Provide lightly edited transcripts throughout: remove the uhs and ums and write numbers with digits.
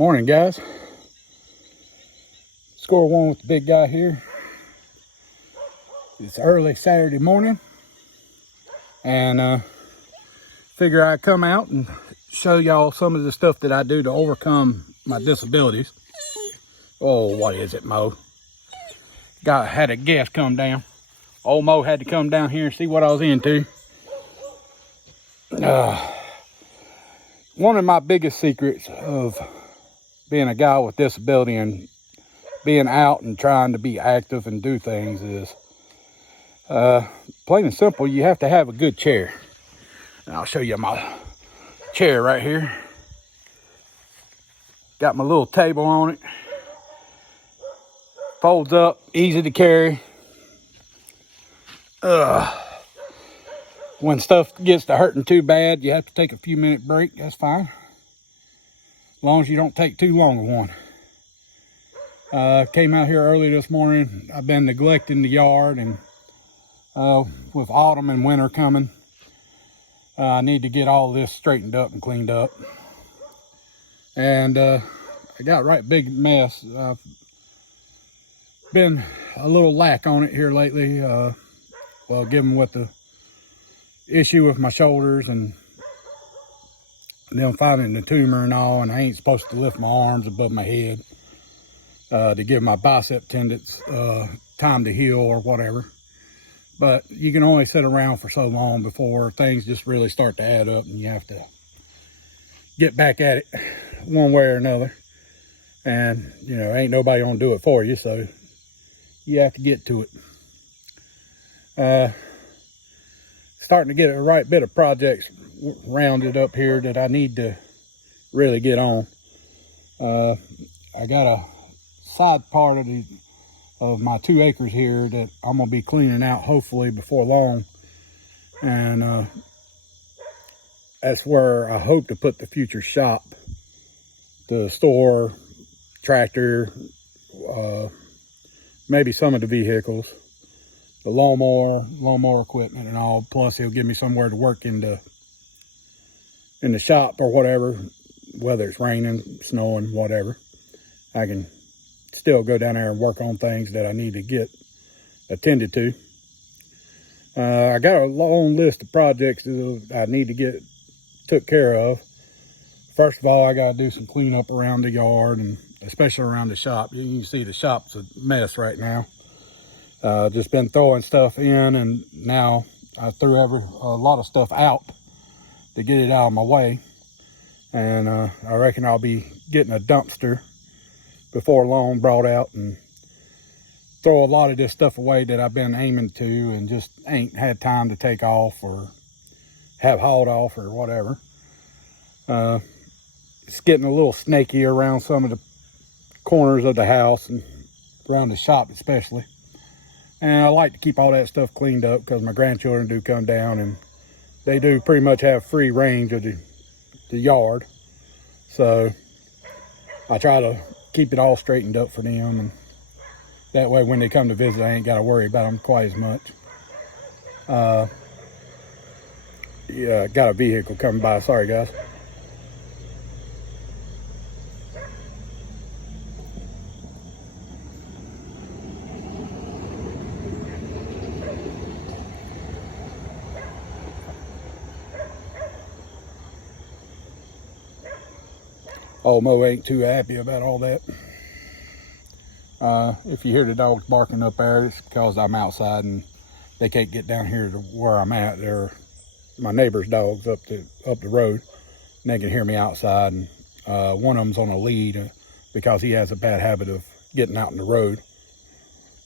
Morning, guys. Score one with the big guy here. It's early Saturday morning, and figure I'd come out and show y'all some of the stuff that I do to overcome my disabilities. Oh, what is it, Mo? Had a guest come down. Old Mo had to come down here and see what I was into. One of my biggest secrets of being a guy with disability and being out and trying to be active and do things is plain and simple, you have to have a good chair. And I'll show you my chair right here. Got my little table on it. Folds up, easy to carry. When stuff gets to hurting too bad, you have to take a few minute break. That's fine. As long as you don't take too long of one. Came out here early this morning. I've been neglecting the yard, and with autumn and winter coming, I need to get all this straightened up and cleaned up. And I got right big mess. I've been a little lack on it here lately. Well, given what the issue with my shoulders and them finding the tumor and all, and I ain't supposed to lift my arms above my head to give my bicep tendons time to heal or whatever. But you can only sit around for so long before things just really start to add up, and you have to get back at it one way or another. And you know, ain't nobody gonna do it for you, so you have to get to it. Starting to get a right bit of projects rounded up here that I need to really get on. I got a side part of my 2 acres here that I'm gonna be cleaning out hopefully before long, and that's where I hope to put the future shop, the store, tractor, maybe some of the vehicles, the lawnmower equipment and all. Plus he'll give me somewhere to work in the shop or whatever, whether it's raining, snowing, whatever. I can still go down there and work on things that I need to get attended to. I got a long list of projects that I need to get took care of. First of all, I got to do some cleanup around the yard, and especially around the shop. You can see the shop's a mess right now. Just been throwing stuff in, and now I threw a lot of stuff out to get it out of my way. And I reckon I'll be getting a dumpster before long brought out and throw a lot of this stuff away that I've been aiming to and just ain't had time to take off or have hauled off or whatever. It's getting a little snaky around some of the corners of the house and around the shop especially. And I like to keep all that stuff cleaned up because my grandchildren do come down and they do pretty much have free range of the yard. So I try to keep it all straightened up for them, and that way when they come to visit, I ain't got to worry about them quite as much. Yeah, got a vehicle coming by. Sorry, guys. Old Mo ain't too happy about all that. If you hear the dogs barking up there, it's because I'm outside and they can't get down here to where I'm at. They're my neighbor's dogs up the road, and they can hear me outside. And one of them's on a lead because he has a bad habit of getting out in the road.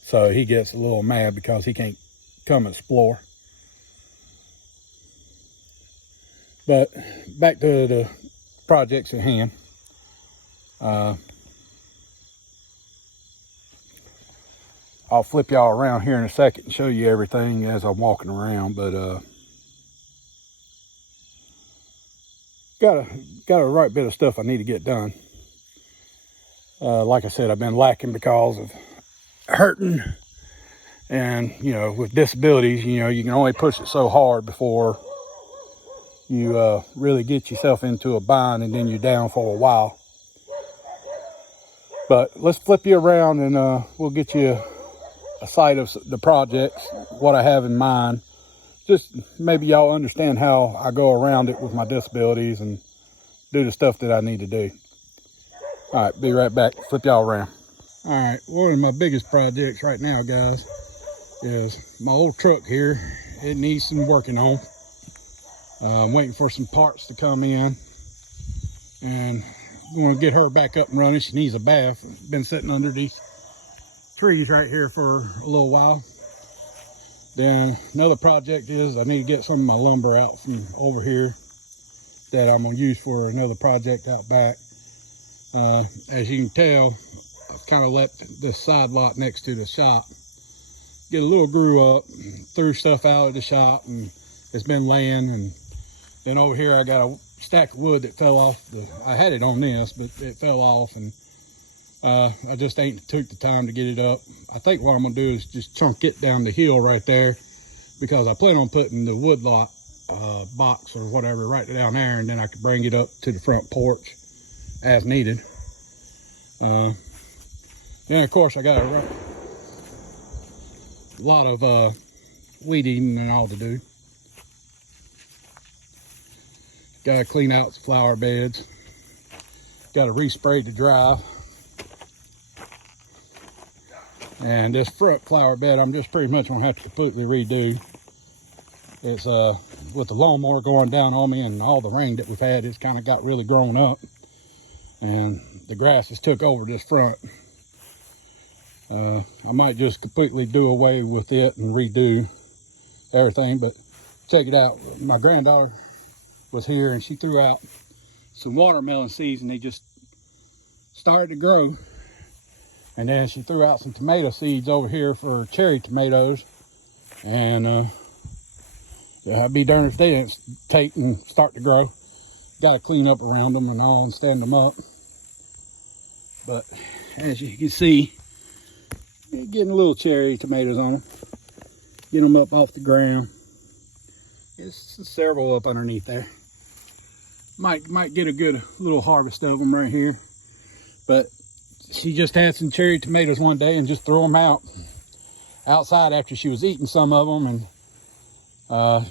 So he gets a little mad because he can't come explore. But back to the projects at hand. I'll flip y'all around here in a second and show you everything as I'm walking around, but got a right bit of stuff I need to get done. Like I said, I've been lacking because of hurting, and you know, with disabilities, you know, you can only push it so hard before you really get yourself into a bind, and then you're down for a while. But let's flip you around and we'll get you a sight of the projects, what I have in mind. Just maybe y'all understand how I go around it with my disabilities and do the stuff that I need to do. All right, be right back. Flip y'all around. All right, one of my biggest projects right now, guys, is my old truck here. It needs some working on. I'm waiting for some parts to come in, and I'm going to get her back up and running. She needs a bath. Been sitting under these trees right here for a little while. Then another project is I need to get some of my lumber out from over here that I'm going to use for another project out back. As you can tell, I've kind of let this side lot next to the shop get a little grew up, threw stuff out of the shop, and it's been laying. And then over here I got a stack of wood that fell off. I had it on this, but it fell off, and I just ain't took the time to get it up. I think what I'm gonna do is just chunk it down the hill right there, because I plan on putting the wood lot box or whatever right down there, and then I could bring it up to the front porch as needed. Then of course I got a lot of weed eating and all to do. Got to clean out the flower beds. Got to respray the drive. And this front flower bed, I'm just pretty much gonna have to completely redo. It's with the lawnmower going down on me and all the rain that we've had, it's kind of got really grown up, and the grass has took over this front. I might just completely do away with it and redo everything, but check it out. My granddaughter was here and she threw out some watermelon seeds, and they just started to grow. And then she threw out some tomato seeds over here for cherry tomatoes, and I'd be darned if they didn't take and start to grow. Got to clean up around them and all and stand them up. But as you can see, getting little cherry tomatoes on them. Get them up off the ground. There's several up underneath there. Might get a good little harvest of them right here. But she just had some cherry tomatoes one day and just threw them out outside after she was eating some of them. And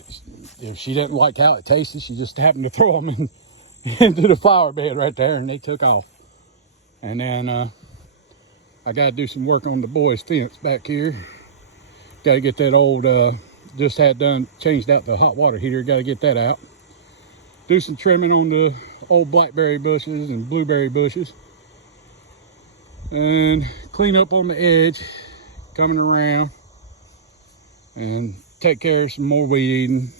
if she didn't like how it tasted, she just happened to throw them into the flower bed right there, and they took off. And then I got to do some work on the boys' fence back here. Got to get that old, just had done, changed out the hot water heater. Got to get that out. Do some trimming on the old blackberry bushes and blueberry bushes. And clean up on the edge coming around. And take care of some more weed eating.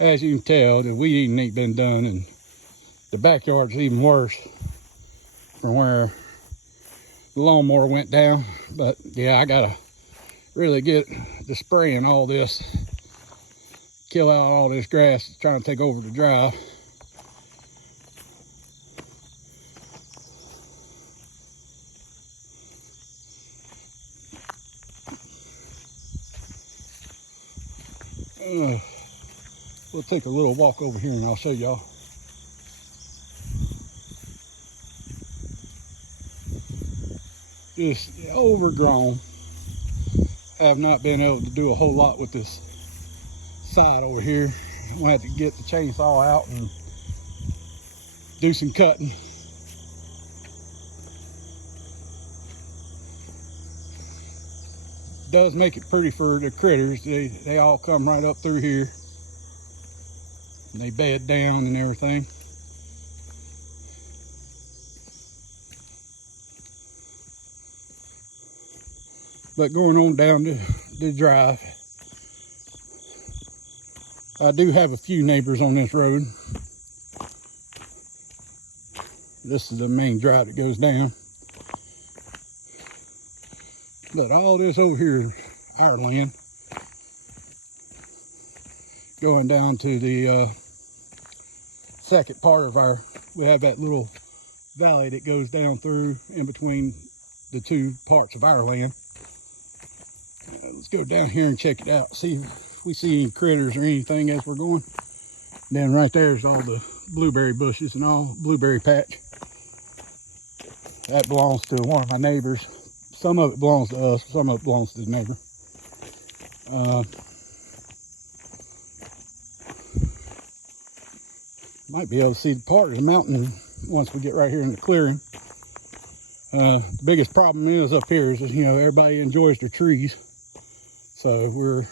As you can tell, the weed eating ain't been done, and the backyard's even worse from where the lawnmower went down. But yeah, I gotta really get the spraying all this, kill out all this grass that's trying to take over the drive. We'll take a little walk over here and I'll show y'all. Just overgrown. Have not been able to do a whole lot with this side over here. I'm gonna have to get the chainsaw out and do some cutting. Does make it pretty for the critters. They all come right up through here. And they bed down and everything. But going on down the drive, I do have a few neighbors on this road. This is the main drive that goes down. But all this over here is our land. Going down to the second part of our, we have that little valley that goes down through in between the two parts of our land. Let's go down here and check it out, see if we see any critters or anything as we're going. Then right there's all the blueberry bushes and all blueberry patch. That belongs to one of my neighbors. Some of it belongs to us, some of it belongs to the neighbor. Might be able to see part of the mountain once we get right here in the clearing. The biggest problem is up here is, you know, everybody enjoys their trees. So we're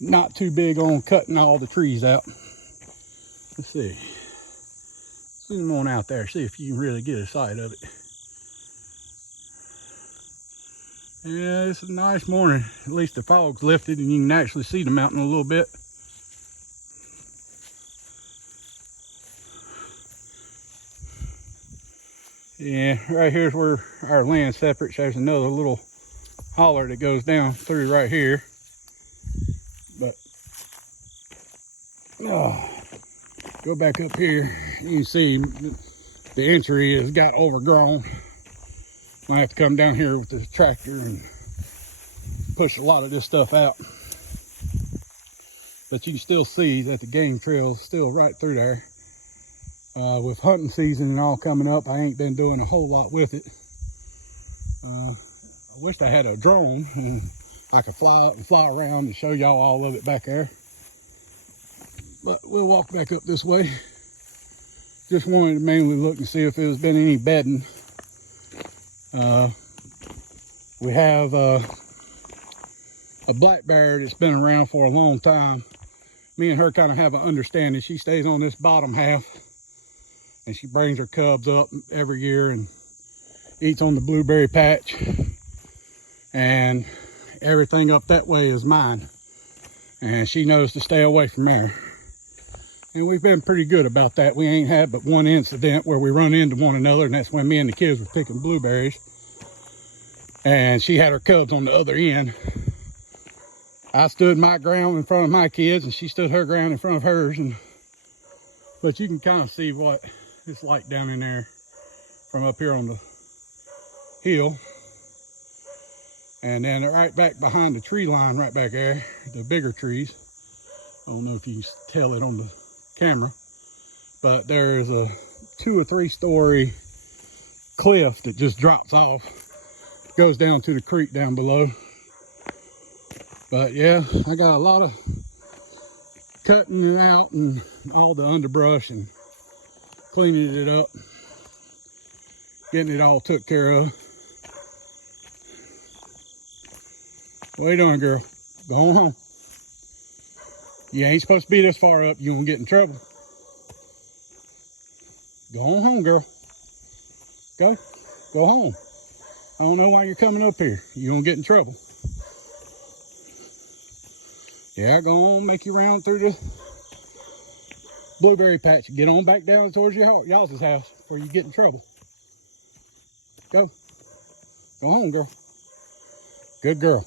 not too big on cutting all the trees out. Let's see. Zoom on out there, see if you can really get a sight of it. Yeah, it's a nice morning. At least the fog's lifted and you can actually see the mountain a little bit. Yeah, right here's where our land separates. There's another little holler that goes down through right here. But go back up here, you can see the entry has got overgrown. I have to come down here with the tractor and push a lot of this stuff out. But you can still see that the game trail is still right through there. With hunting season and all coming up, I ain't been doing a whole lot with it. I wished I had a drone and I could fly up and fly around and show y'all all of it back there. But we'll walk back up this way. Just wanted to mainly look and see if there's been any bedding. We have a black bear that's been around for a long time. Me and her kind of have an understanding. She stays on this bottom half and she brings her cubs up every year and eats on the blueberry patch. And everything up that way is mine. And she knows to stay away from there. And we've been pretty good about that. We ain't had but one incident where we run into one another, and that's when me and the kids were picking blueberries. And she had her cubs on the other end. I stood my ground in front of my kids, and she stood her ground in front of hers. But you can kind of see what it's like down in there from up here on the hill. And then right back behind the tree line right back there, the bigger trees. I don't know if you can tell it on the camera, but there's a 2 or 3 story cliff that just drops off, goes down to the creek down below. But yeah, I got a lot of cutting it out and all the underbrush and cleaning it up, getting it all took care of. What are you doing, girl? Go on home. You ain't supposed to be this far up. You won't get in trouble. Go on home, girl. Go home. I don't know why you're coming up here. You're gonna get in trouble. Yeah, go on, make your round through the blueberry patch. Get on back down towards y'all's house before you get in trouble. Go home, girl. Good girl.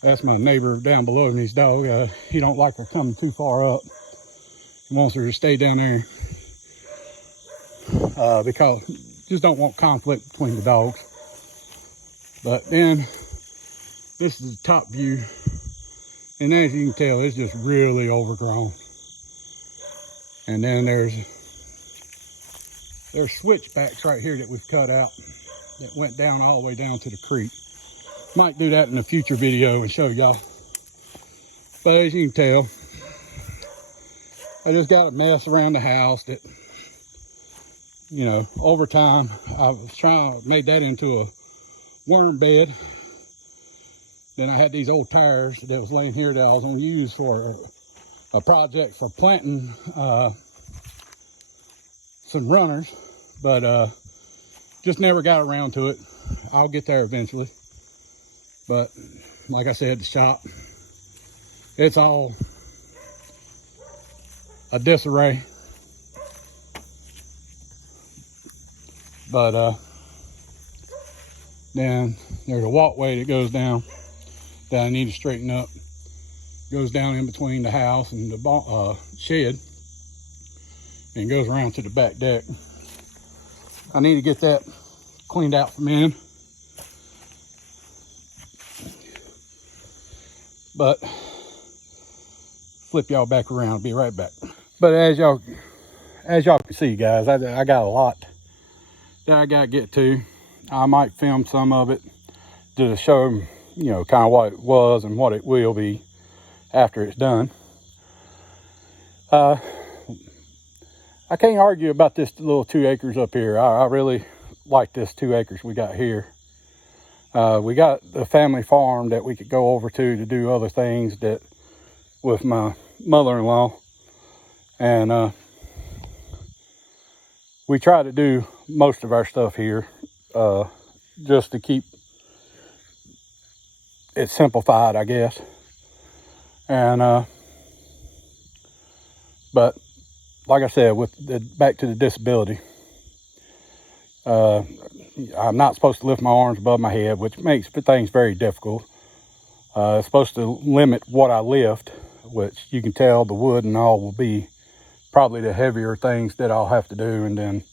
That's my neighbor down below and his dog. He don't like her coming too far up. He wants her to stay down there because just don't want conflict between the dogs. But then this is the top view, and as you can tell, it's just really overgrown. And then there's switchbacks right here that we've cut out that went down all the way down to the creek. Might do that in a future video and show y'all. But as you can tell, I just got a mess around the house that, you know, over time I was made that into a worm bed. Then I had these old tires that was laying here that I was gonna use for a project for planting some runners, but just never got around to it. I'll get there eventually. But like I said, the shop, it's all a disarray. But then there's a walkway that goes down that I need to straighten up. Goes down in between the house and the shed and goes around to the back deck. I need to get that cleaned out from in. But flip y'all back around, be right back. But as y'all can see, guys, I got a lot that I gotta get to. I might film some of it to show them, you know, kind of what it was and what it will be after it's done. I can't argue about this little 2 acres up here. I really like this 2 acres we got here. We got the family farm that we could go over to do other things that with my mother-in-law, and we try to do most of our stuff here just to keep it simplified, I guess. And but like I said, with back to the disability, I'm not supposed to lift my arms above my head, which makes things very difficult. It's supposed to limit what I lift, which you can tell the wood and all will be probably the heavier things that I'll have to do. And then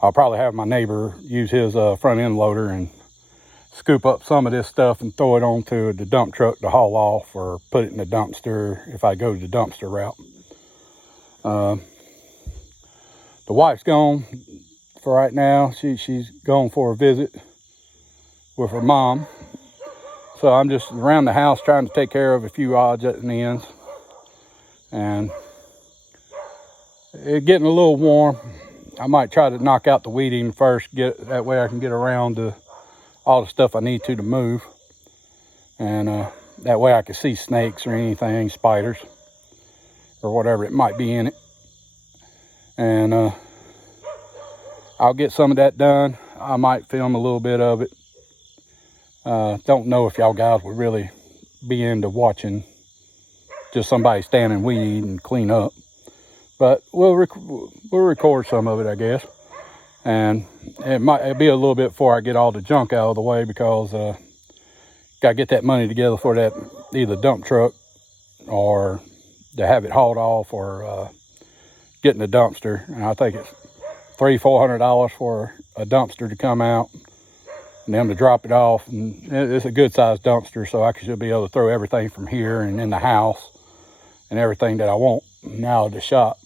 I'll probably have my neighbor use his front end loader and scoop up some of this stuff and throw it onto the dump truck to haul off, or put it in the dumpster if I go the dumpster route. The wife's gone for right now. She's gone for a visit with her mom. So I'm just around the house trying to take care of a few odds and ends. And it's getting a little warm. I might try to knock out the weed eating first, that way I can get around to all the stuff I need to move. And that way I can see snakes or anything, spiders, or whatever it might be in it. And I'll get some of that done. I might film a little bit of it. Don't know if y'all guys would really be into watching just somebody standing weed and clean up, but we'll record some of it, I guess. And it'll be a little bit before I get all the junk out of the way, because gotta get that money together for that either dump truck or to have it hauled off, or getting a dumpster. And I think it's $300-400 for a dumpster to come out and them to drop it off. And it's a good sized dumpster, so I should be able to throw everything from here and in the house and everything that I want now at the shop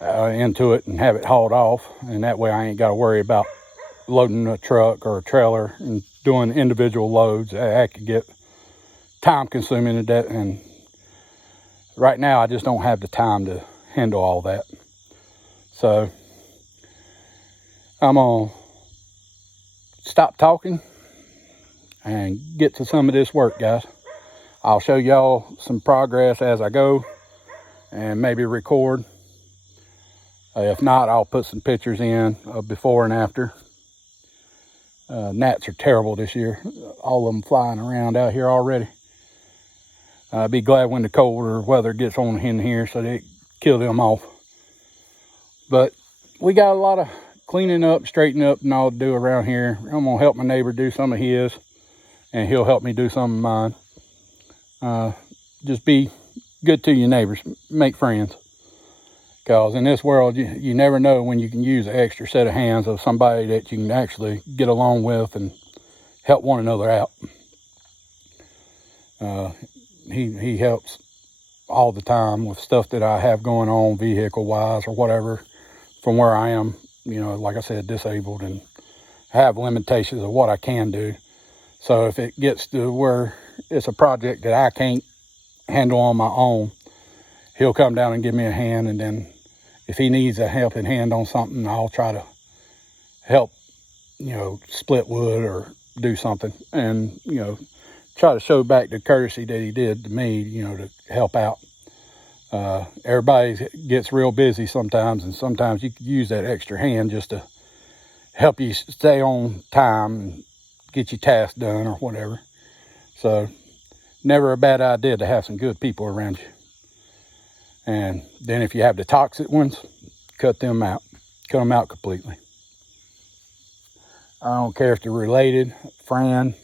into it and have it hauled off. And that way I ain't got to worry about loading a truck or a trailer and doing individual loads. That could get time consuming, and right now I just don't have the time to handle all that. So I'm gonna stop talking and get to some of this work, guys. I'll show y'all some progress as I go, and maybe record. If not, I'll put some pictures in of before and after. Gnats are terrible this year. All of them flying around out here already. I'll be glad when the colder weather gets on in here so they kill them off. But we got a lot of cleaning up, straightening up and all to do around here. I'm gonna help my neighbor do some of his, and he'll help me do some of mine. Just be good to your neighbors, make friends. Because in this world, you never know when you can use an extra set of hands of somebody that you can actually get along with and help one another out. He helps all the time with stuff that I have going on, vehicle-wise or whatever, from where I am, you know, like I said, disabled and have limitations of what I can do. So if it gets to where it's a project that I can't handle on my own, he'll come down and give me a hand. And then if he needs a helping hand on something, I'll try to help, you know, split wood or do something. And, you know, try to show back the courtesy that he did to me, you know, to help out. Everybody gets real busy sometimes, and sometimes you could use that extra hand just to help you stay on time and get your task done or whatever. So never a bad idea to have some good people around you. And then if you have the toxic ones, cut them out. Cut them out completely. I don't care if they're related, friend.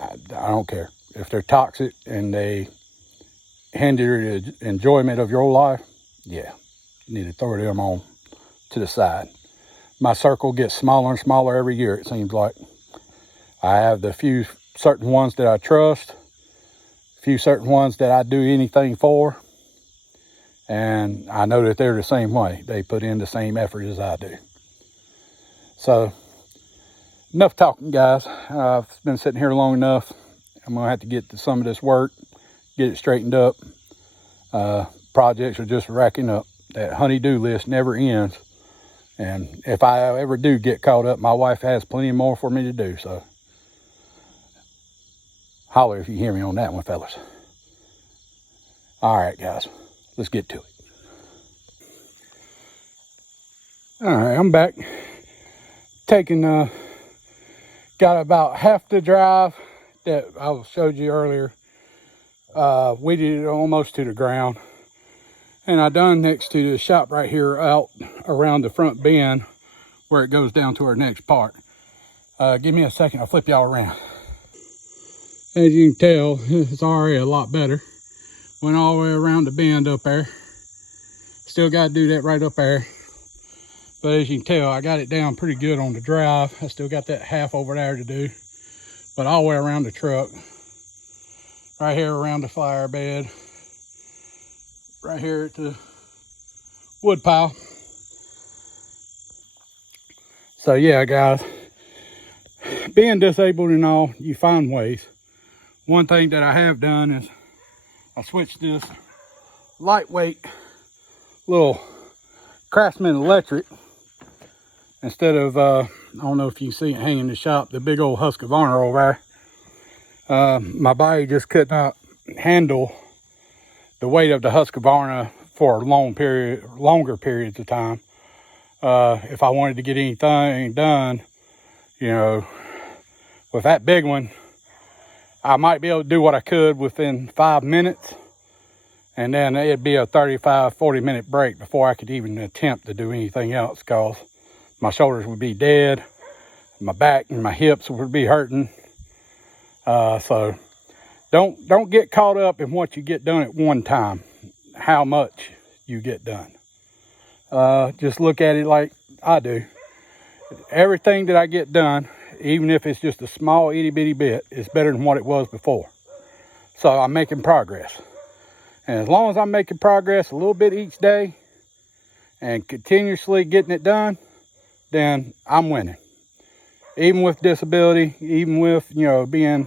I don't care. If they're toxic and they hinder the enjoyment of your life, yeah, you need to throw them on to the side. My circle gets smaller and smaller every year, it seems like. I have the few certain ones that I trust, A few certain ones that I do anything for, and I know that they're the same way. They put in the same effort as I do. So, enough talking, guys. I've been sitting here long enough. I'm going to have to get to some of this work, get it straightened up. Projects are just racking up. That honey-do list never ends. And if I ever do get caught up, my wife has plenty more for me to do. So, holler if you hear me on that one, fellas. All right, guys, let's get to it. All right, I'm back. Got about half the drive that I showed you earlier. Weeded it almost to the ground. And I done next to the shop right here out around the front bend where it goes down to our next part. Give me a second, I'll flip y'all around. As you can tell, it's already a lot better. Went all the way around the bend up there. Still got to do that right up there. But as you can tell, I got it down pretty good on the drive. I still got that half over there to do. But all the way around the truck. Right here around the fire bed. Right here at the wood pile. So yeah, guys. Being disabled and all, you find ways. One thing that I have done is I switched this lightweight little Craftsman electric instead of I don't know if you can see it hanging in the shop, the big old Husqvarna over there. My body just could not handle the weight of the Husqvarna for a longer periods of time. If I wanted to get anything done, you know, with that big one, I might be able to do what I could within 5 minutes, and then it'd be a 35-40 minute break before I could even attempt to do anything else, because my shoulders would be dead, my back and my hips would be hurting. So don't get caught up in what you get done at one time, how much you get done. Just look at it like I do. Everything that I get done, even if it's just a small itty bitty bit, is better than what it was before. So I'm making progress. And as long as I'm making progress a little bit each day and continuously getting it done, then I'm winning. Even with disability, even with, you know, being,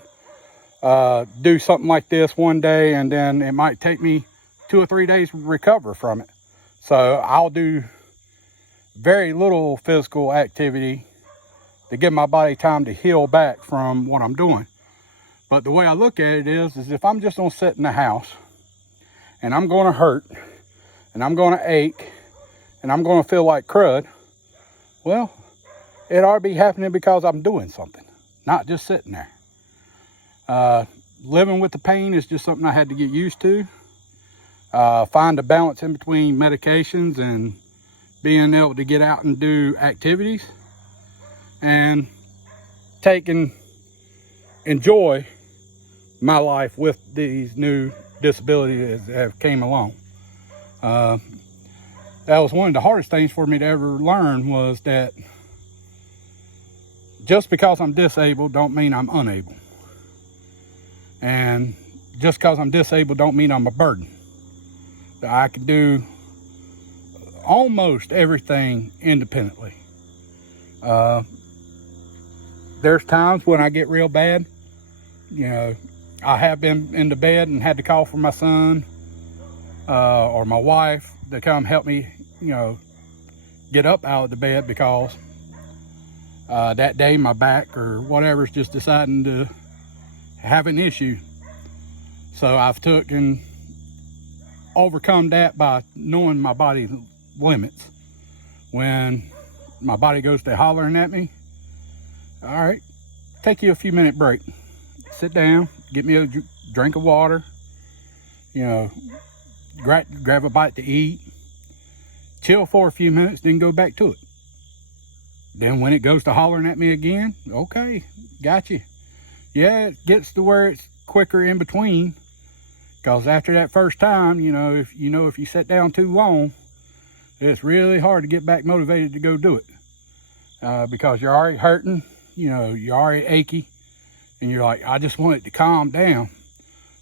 do something like this one day and then it might take me 2 or 3 days to recover from it. So I'll do very little physical activity to give my body time to heal back from what I'm doing. But the way I look at it is if I'm just gonna sit in the house and I'm gonna hurt and I'm gonna ache and I'm gonna feel like crud, well, it ought to be happening because I'm doing something, not just sitting there. Living with the pain is just something I had to get used to. Find a balance in between medications and being able to get out and do activities, and enjoy my life with these new disabilities that have came along. That was one of the hardest things for me to ever learn, was that just because I'm disabled don't mean I'm unable. And just because I'm disabled don't mean I'm a burden. I can do almost everything independently. There's times when I get real bad. You know, I have been into bed and had to call for my son or my wife to come help me, you know, get up out of the bed because that day my back or whatever is just deciding to have an issue. So I've took and overcome that by knowing my body's limits. When my body goes to hollering at me, all right, take you a few minute break. Sit down, get me a drink of water, you know, grab a bite to eat, chill for a few minutes, then go back to it. Then when it goes to hollering at me again, okay, got you. Yeah, it gets to where it's quicker in between, because after that first time, if you sit down too long, it's really hard to get back motivated to go do it, because you're already hurting, you're already achy, and you're like, I just want it to calm down.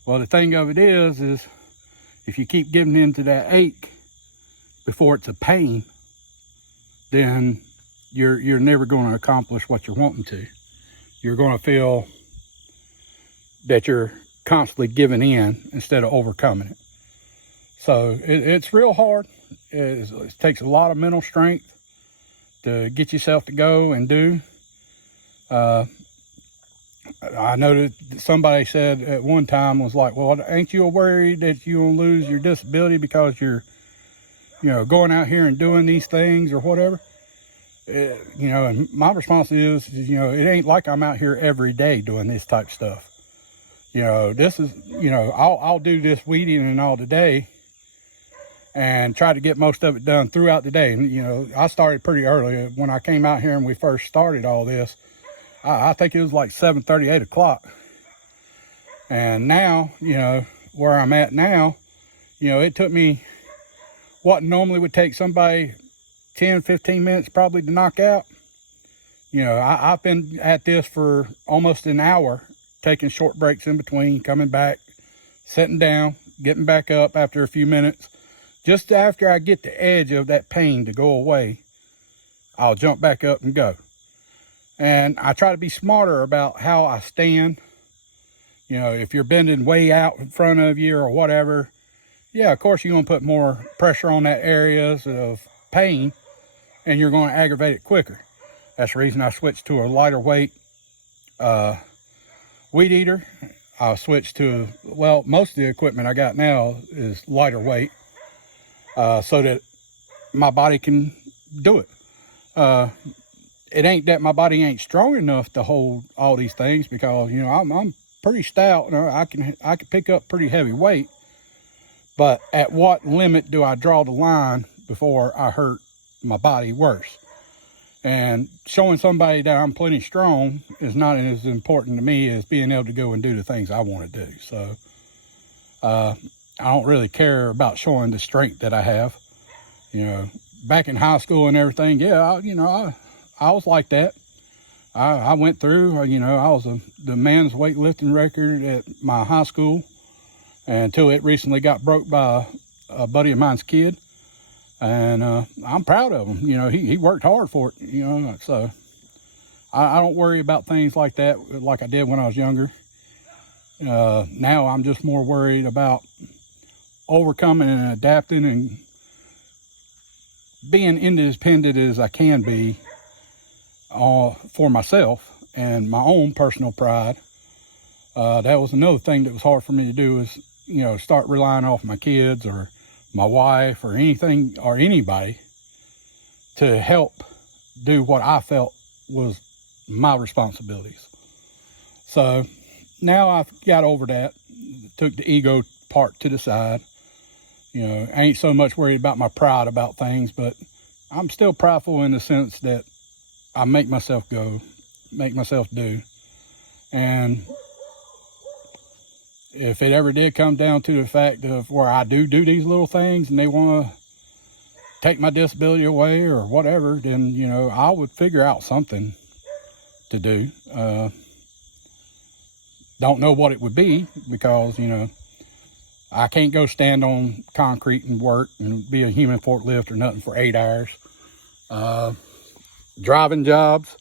Well, the thing of it is if you keep giving in to that ache before it's a pain, then you're never going to accomplish what you're wanting to. You're going to feel that you're constantly giving in instead of overcoming it. So it's real hard. It takes a lot of mental strength to get yourself to go and do. I know that somebody said at one time was like, well, ain't you worried that you're going to lose your disability because you're, going out here and doing these things or whatever? And my response is, it ain't like I'm out here every day doing this type of stuff. This is, I'll do this weeding and all today and try to get most of it done throughout the day. And, I started pretty early. When I came out here and we first started all this, I think it was like 7:30, 8 o'clock. And now, where I'm at now, it took me what normally would take somebody 10, 15 minutes probably to knock out. I've been at this for almost an hour, taking short breaks in between, coming back, sitting down, getting back up after a few minutes. Just after I get the edge of that pain to go away, I'll jump back up and go. And I try to be smarter about how I stand. If you're bending way out in front of you or whatever, yeah, of course you're going to put more pressure on that areas of pain and you're going to aggravate it quicker. That's the reason I switched to a lighter weight weed eater. I switched to, well, most of the equipment I got now is lighter weight so that my body can do it. It ain't that my body ain't strong enough to hold all these things because, I'm pretty stout. I can pick up pretty heavy weight. But at what limit do I draw the line before I hurt my body worse? And showing somebody that I'm plenty strong is not as important to me as being able to go and do the things I want to do. So I don't really care about showing the strength that I have. Back in high school and everything, yeah, I was like that. I went through, I was the men's weightlifting record at my high school until it recently got broke by a buddy of mine's kid. And I'm proud of him. He worked hard for it, so I don't worry about things like that like I did when I was younger. Now I'm just more worried about overcoming and adapting and being independent as I can be for myself and my own personal pride. That was another thing that was hard for me to do is, start relying off my kids or my wife or anything or anybody to help do what I felt was my responsibilities. So now I've got over that, took the ego part to the side. I ain't so much worried about my pride about things, but I'm still prideful in the sense that I make myself go, make myself do. And if it ever did come down to the fact of where I do these little things and they want to take my disability away or whatever, then, I would figure out something to do. Don't know what it would be because, I can't go stand on concrete and work and be a human forklift or nothing for 8 hours. Driving jobs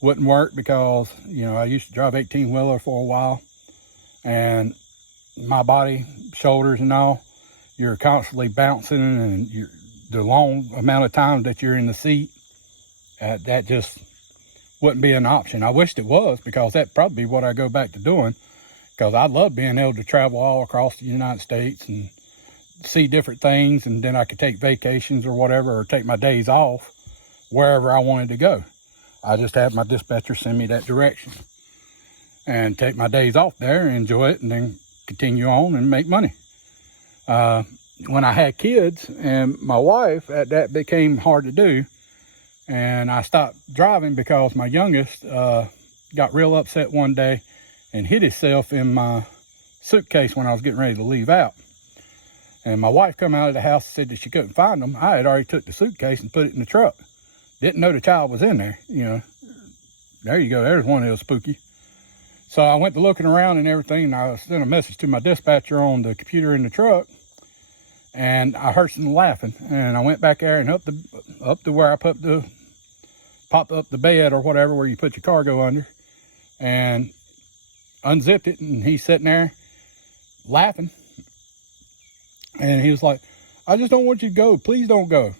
wouldn't work because, I used to drive 18-wheeler for a while. And my body, shoulders and all, you're constantly bouncing and the long amount of time that you're in the seat, that just wouldn't be an option. I wished it was because that'd probably be what I go back to doing because I love being able to travel all across the United States and see different things, and then I could take vacations or whatever or take my days off wherever I wanted to go. I just have my dispatcher send me that direction and take my days off there and enjoy it and then continue on and make money. When I had kids and my wife, that became hard to do. And I stopped driving because my youngest got real upset one day and hid himself in my suitcase when I was getting ready to leave out. And my wife come out of the house and said that she couldn't find him. I had already took the suitcase and put it in the truck. Didn't know the child was in there, There you go. There's one that was spooky. So I went to looking around and everything, and I sent a message to my dispatcher on the computer in the truck, and I heard some laughing, and I went back there and up to where I popped up the bed or whatever where you put your cargo under, and unzipped it, and he's sitting there laughing, and he was like, "I just don't want you to go. Please don't go.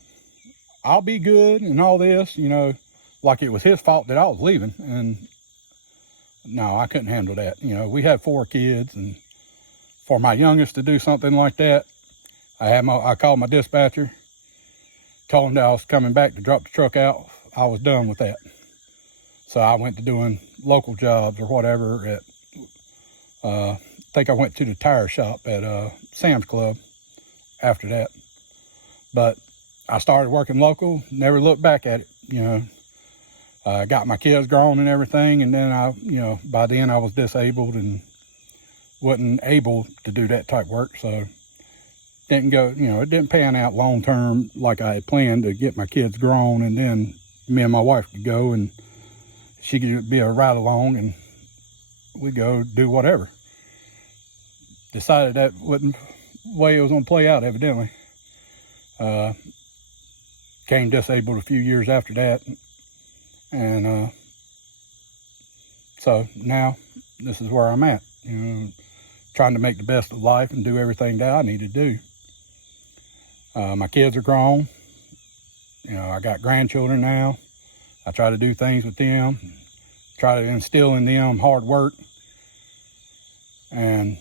I'll be good," and all this, you know, like it was his fault that I was leaving. And no, I couldn't handle that. You know, we had 4 kids, and for my youngest to do something like that, I called my dispatcher, told him that I was coming back to drop the truck out. I was done with that. So I went to doing local jobs or whatever at, I think I went to the tire shop at Sam's Club after that. But I started working local, never looked back at it, you know. Got my kids grown and everything, and then by then I was disabled and wasn't able to do that type work, so didn't go, it didn't pan out long term like I had planned to get my kids grown, and then me and my wife could go and she could be a ride along and we'd go do whatever. Decided that wasn't the way it was going to play out, evidently. Became disabled a few years after that. And so now this is where I'm at, trying to make the best of life and do everything that I need to do. My kids are grown. I got grandchildren now. I try to do things with them, try to instill in them hard work and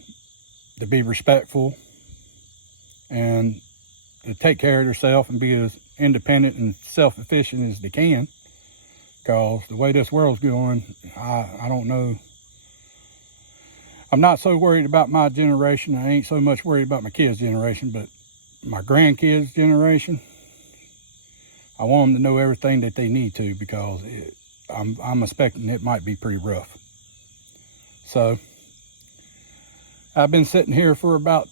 to be respectful and to take care of themselves and be as independent and self-sufficient as they can. Because the way this world's going, I don't know. I'm not so worried about my generation. I ain't so much worried about my kids' generation, but my grandkids' generation, I want them to know everything that they need to, because I'm expecting it might be pretty rough. So I've been sitting here for about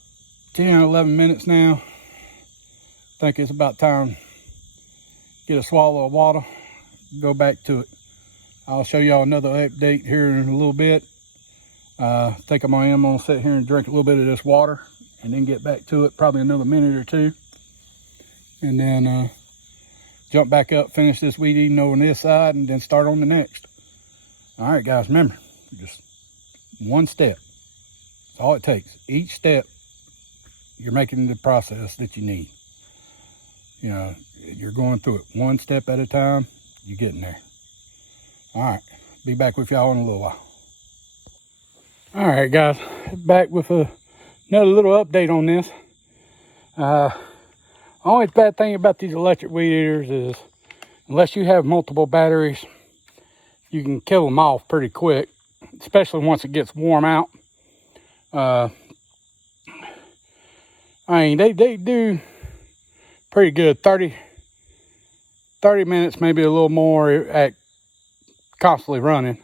10, 11 minutes now. I think it's about time to get a swallow of water, go back to it. I'll show y'all another update here in a little bit. I think I'm gonna sit here and drink a little bit of this water and then get back to it, probably another minute or two, and then jump back up, finish this weed eating over on this side, and then start on the next. All right, guys, remember, just one step. That's all it takes. Each step, you're making the process that you need. You're going through it one step at a time. You're getting there. All right, be back with y'all in a little while. All right, guys, back with another little update on this. Only bad thing about these electric weed eaters is, unless you have multiple batteries, you can kill them off pretty quick, especially once it gets warm out. They do pretty good. 30 minutes, maybe a little more at constantly running.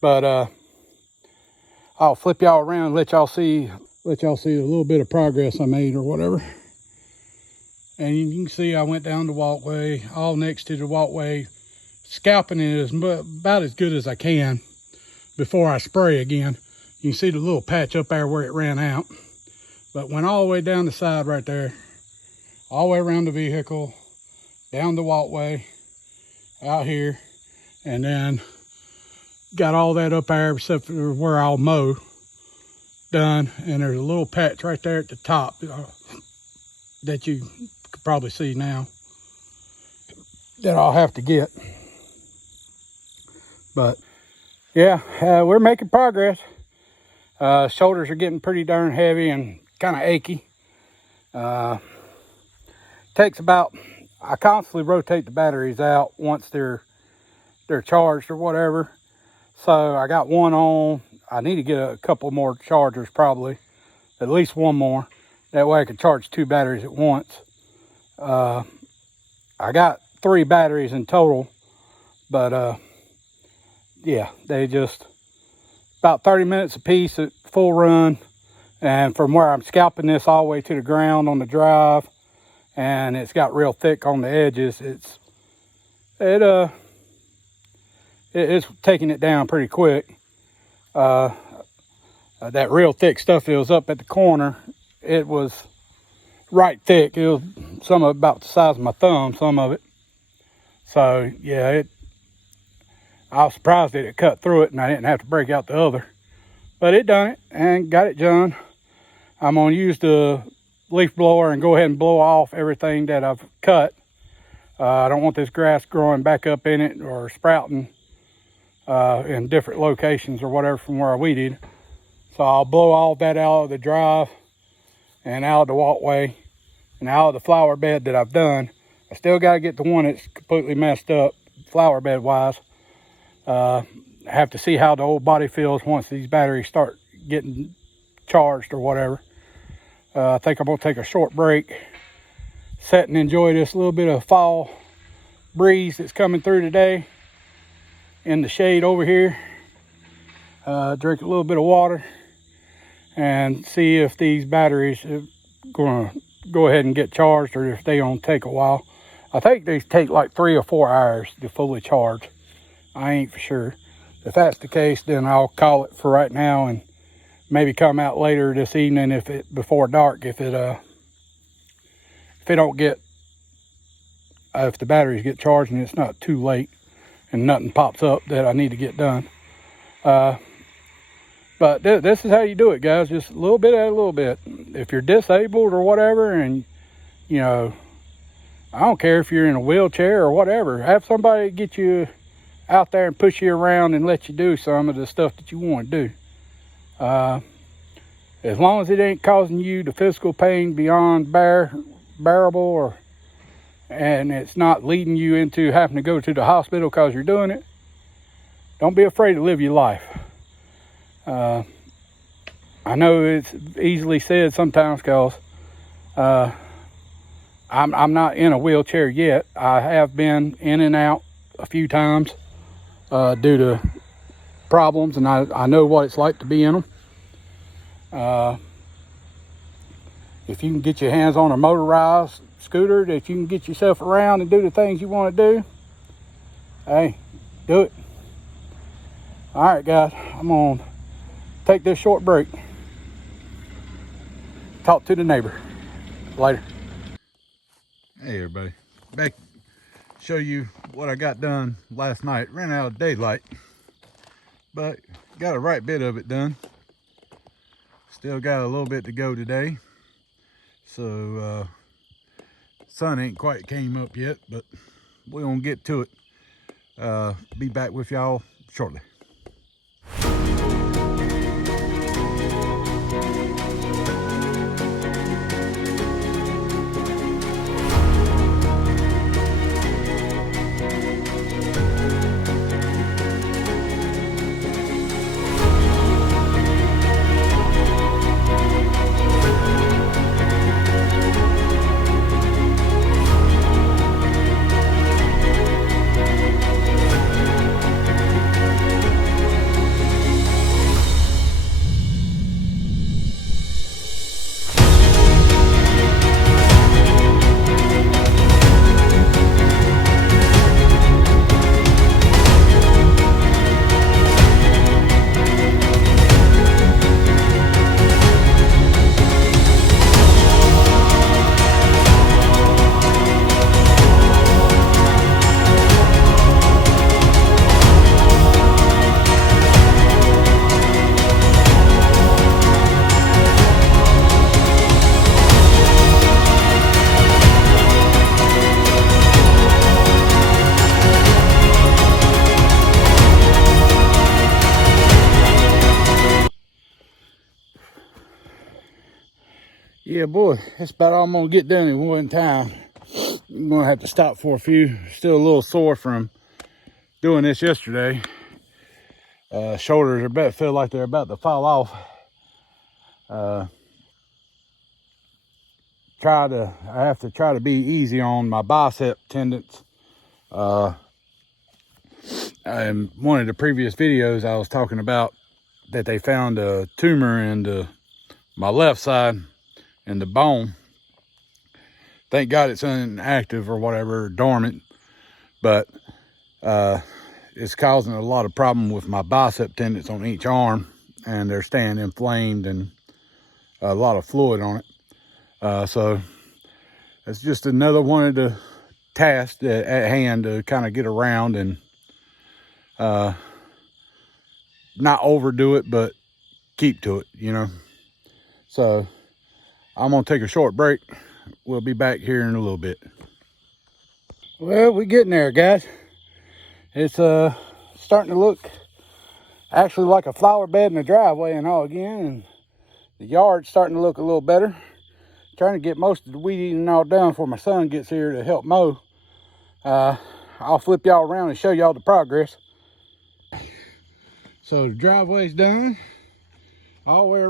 But I'll flip y'all around and let y'all see a little bit of progress I made or whatever. And you can see I went down the walkway, all next to the walkway, scalping it about as good as I can before I spray again. You can see the little patch up there where it ran out. But went all the way down the side right there, all the way around the vehicle, down the walkway, out here, and then got all that up there except for where I'll mow done. And there's a little patch right there at the top that you could probably see now that I'll have to get. But yeah, we're making progress. Shoulders are getting pretty darn heavy and kind of achy. Takes about, I constantly rotate the batteries out once they're charged or whatever. So I got one on. I need to get a couple more chargers, probably at least one more. That way I can charge 2 batteries at once. I got 3 batteries in total, but yeah, they just about 30 minutes a piece at full run. And from where I'm scalping this all the way to the ground on the drive, and it's got real thick on the edges, it's taking it down pretty quick. That real thick stuff that was up at the corner, it was right thick. It was some of it about the size of my thumb, some of it. So yeah, I was surprised that it cut through it and I didn't have to break out the other. But it done it and got it done. I'm gonna use the leaf blower and go ahead and blow off everything that I've cut. I don't want this grass growing back up in it or sprouting in different locations or whatever from where I weeded. So I'll blow all that out of the drive and out of the walkway and out of the flower bed that I've done. I still got to get the one that's completely messed up flower bed wise. I have to see how the old body feels once these batteries start getting charged or whatever. I think I'm going to take a short break, sit and enjoy this little bit of fall breeze that's coming through today in the shade over here. Drink a little bit of water and see if these batteries are going to go ahead and get charged or if they don't take a while. I think they take like 3 or 4 hours to fully charge. I ain't for sure. If that's the case, then I'll call it for right now and maybe come out later this evening before dark if the batteries get charged and it's not too late and nothing pops up that I need to get done. But this is how you do it, guys. Just a little bit at a little bit. If you're disabled or whatever, and you know, I don't care if you're in a wheelchair or whatever, have somebody get you out there and push you around and let you do some of the stuff that you want to do. As long as it ain't causing you the physical pain beyond bearable, and it's not leading you into having to go to the hospital because you're doing it, don't be afraid to live your life. I know it's easily said sometimes because I'm not in a wheelchair yet. I have been in and out a few times due to problems, and I know what it's like to be in them. If you can get your hands on a motorized scooter that you can get yourself around and do the things you want to do, hey, do it. All right, guys, I'm going to take this short break. Talk to the neighbor. Later. Hey, everybody. Back to show you what I got done last night. Ran out of daylight, but got a right bit of it done. Still got a little bit to go today. So, sun ain't quite came up yet, but we're gonna get to it. Be back with y'all shortly. Yeah, boy, that's about all I'm gonna get done in one time. I'm gonna have to stop for a few. Still a little sore from doing this yesterday. Shoulders feel like they're about to fall off. I have to try to be easy on my bicep tendons. In one of the previous videos, I was talking about that they found a tumor in my left side in the bone. Thank God it's inactive or whatever, dormant. But it's causing a lot of problem with my bicep tendons on each arm, and they're staying inflamed and a lot of fluid on it. So it's just another one of the tasks at hand to kind of get around and not overdo it, but keep to it, you know. So I'm gonna take a short break. We'll be back here in a little bit. Well, we're getting there, guys. It's starting to look actually like a flower bed in the driveway and all again, and the yard's starting to look a little better. Trying to get most of the weed eating all done before my son gets here to help mow. I'll flip y'all around and show y'all the progress. So the driveway's done all the way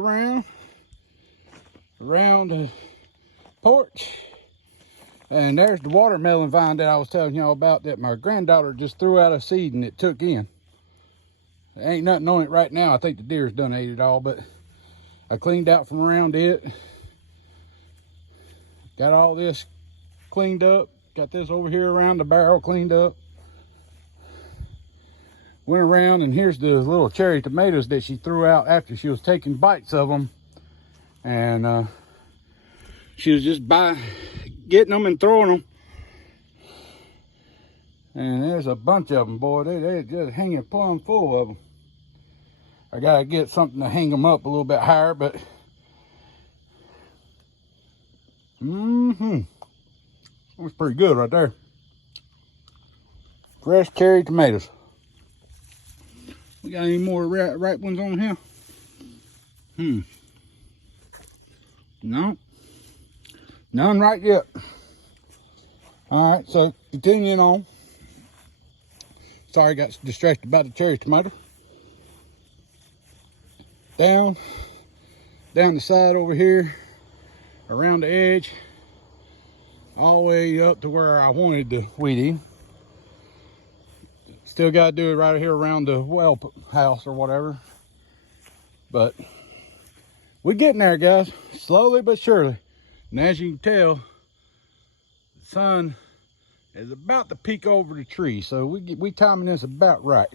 around the porch. And there's the watermelon vine that I was telling y'all about that my granddaughter just threw out a seed and it took in. There ain't nothing on it right now. I think the deer's done ate it all, but I cleaned out from around it. Got all this cleaned up. Got this over here around the barrel cleaned up. Went around, and here's the little cherry tomatoes that she threw out after she was taking bites of them. And she was just getting them and throwing them. And there's a bunch of them, boy. They're just hanging plumb full of them. I gotta get something to hang them up a little bit higher, but that's pretty good right there. Fresh cherry tomatoes. We got any more ripe ones on here? No. None right yet. All right, so continuing on. Sorry, got distracted by the cherry tomato. Down the side over here, around the edge, all the way up to where I wanted the weed eat. Still got to do it right here around the well house or whatever. But we're getting there, guys, slowly but surely. And as you can tell, the sun is about to peek over the tree, so we timing this about right.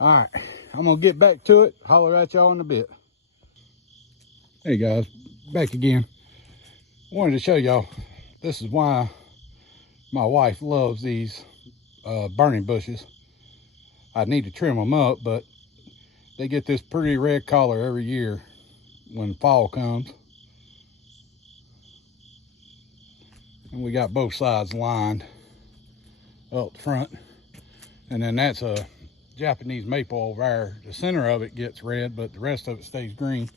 All right, I'm gonna get back to it. Holler at y'all in a bit. Hey guys, back again. Wanted to show y'all, this is why my wife loves these burning bushes. I need to trim them up, but they get this pretty red color every year when fall comes. And we got both sides lined up front. And then that's a Japanese maple over there. The center of it gets red, but the rest of it stays green.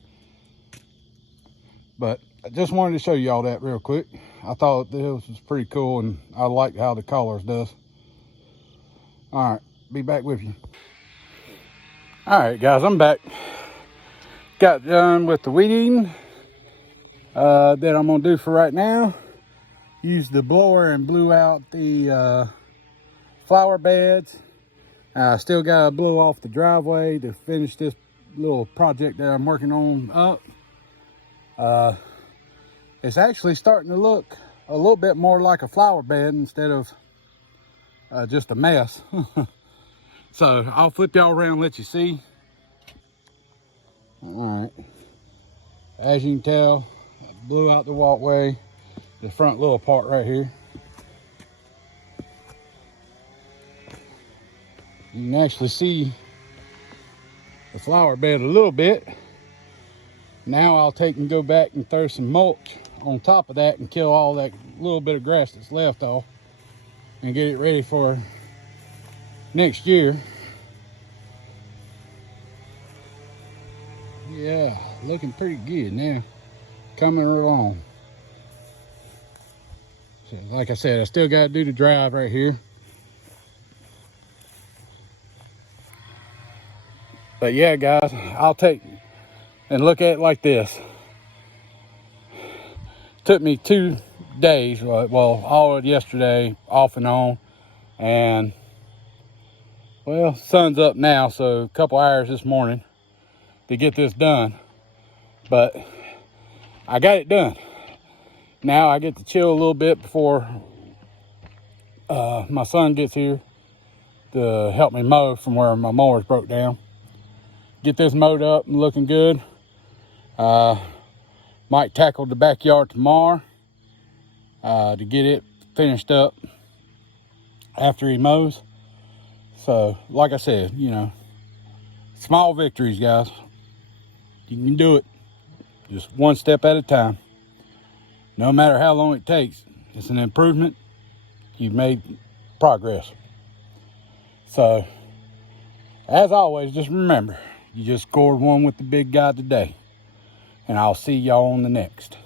But I just wanted to show you all that real quick. I thought this was pretty cool, and I like how the colors does. All right, be back with you. All right, guys, I'm back. Got done with the weed eating that I'm gonna do for right now. Used the blower and blew out the flower beds. I still gotta blow off the driveway to finish this little project that I'm working on up. It's actually starting to look a little bit more like a flower bed instead of just a mess. So I'll flip y'all around and let you see. All right, as you can tell, I blew out the walkway, the front little part right here. You can actually see the flower bed a little bit. Now I'll take and go back and throw some mulch on top of that and kill all that little bit of grass that's left off and get it ready for next year. Yeah, looking pretty good now. Coming along. So like I said, I still got to do the drive right here. But yeah, guys, I'll take and look at it like this. Took me 2 days, well, all of yesterday, off and on. And, well, sun's up now, so a couple hours this morning to get this done. But I got it done. Now I get to chill a little bit before my son gets here to help me mow from where my mowers broke down. Get this mowed up and looking good. Might tackle the backyard tomorrow to get it finished up after he mows. So, like I said, you know, small victories, guys. You can do it. Just one step at a time. No matter how long it takes, it's an improvement. You've made progress. So, as always, just remember, you just scored one with the big guy today. And I'll see y'all on the next.